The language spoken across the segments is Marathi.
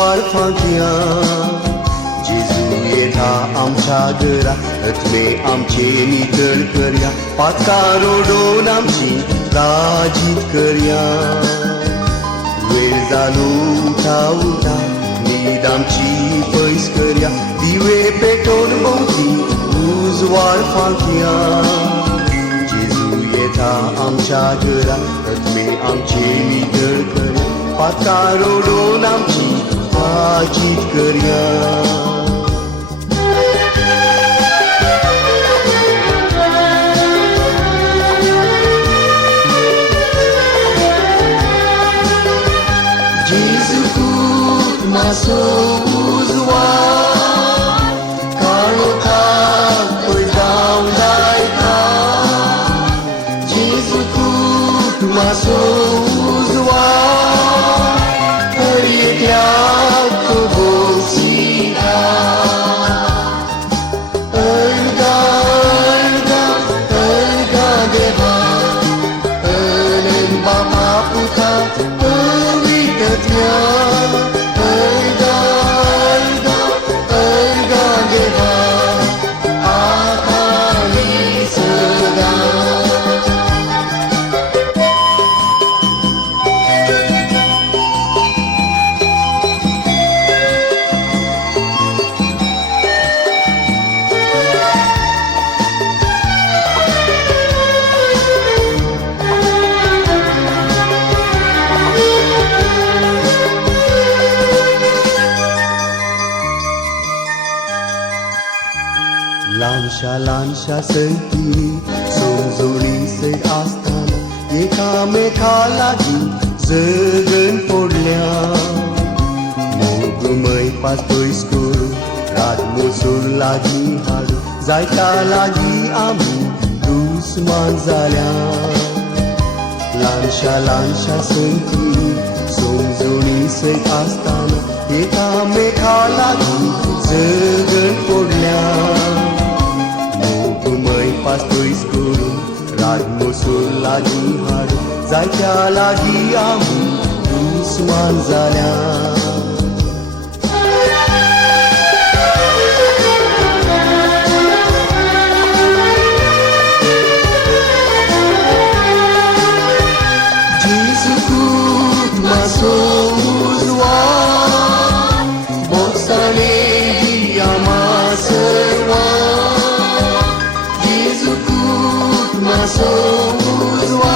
वारफांकिया जेजू येता आमच्या घरा रत्मे आमचे नितळ करया पातका रोडोन आमची राजीत करया वेळ जालो उठा उठा न्हीद आमची पयस करया दिवे पेटोवन भोवती उजवाड फांकिया जेजू येता आमच्या घरा रत्मे आमचे नितळ करया पातका रोडोन आमची राजीत करया Maso usual Kalau tak berdaun daika Jesusku maso usual Teriak kebosina Erga, erga, erga deva Elen bapa putra Perwikatnya लहानशा संगती सोजोळी सैत आसताना एकामेका लागी जगन पडल्या मोगमय पास पयस करू रात मोसूर लागी हाडू जायता लागी आमी दुस्मान जाल्या लहानशा संगती सोजोळी सैत आसताना एकामेका लागी जगन पडल्या पास पयस करून रात मोसूर लागी हाडू जायत्या लागी आमी दुस्मान जाल्या Jesusku maso usual boksane dia maserwa Maso usual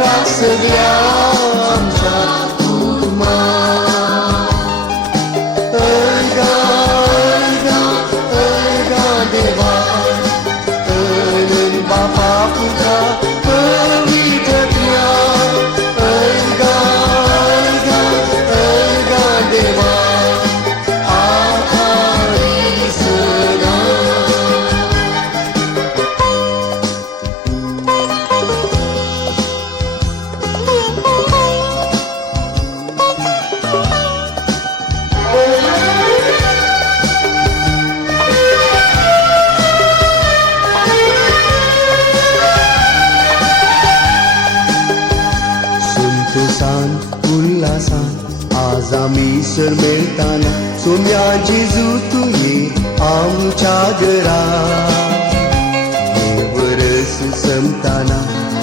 Raksedia amca kurma Erga, erga, erga deva Elen bapa putra Perwikatnya Erga, erga, erga deva Akari sedang संतोषान उल्हासान आज आमी सर मेळटाना सोम्या जेजू तुये आमच्या घरा वर्स संपताना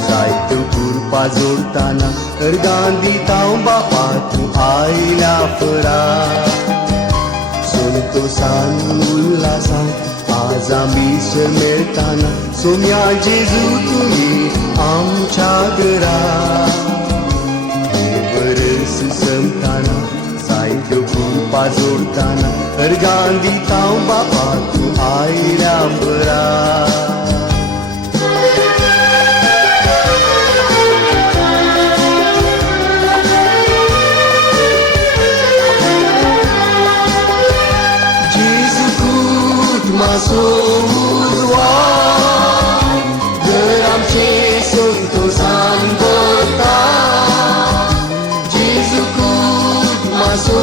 जायत्यो कुरपा जोडताना अर्गान दिता बापा तूं आयल्या फरा संतोषान उल्हासान आज आमी सर मेळटाना सोम्या जेजू तुये आमच्या घरा वर्स संपताना जायत्यो कुरपा जोडताना अर्गान दिता बापा तूं आयल्या बरा Maso usual geramce संतोषान करता जेजूकूत मासो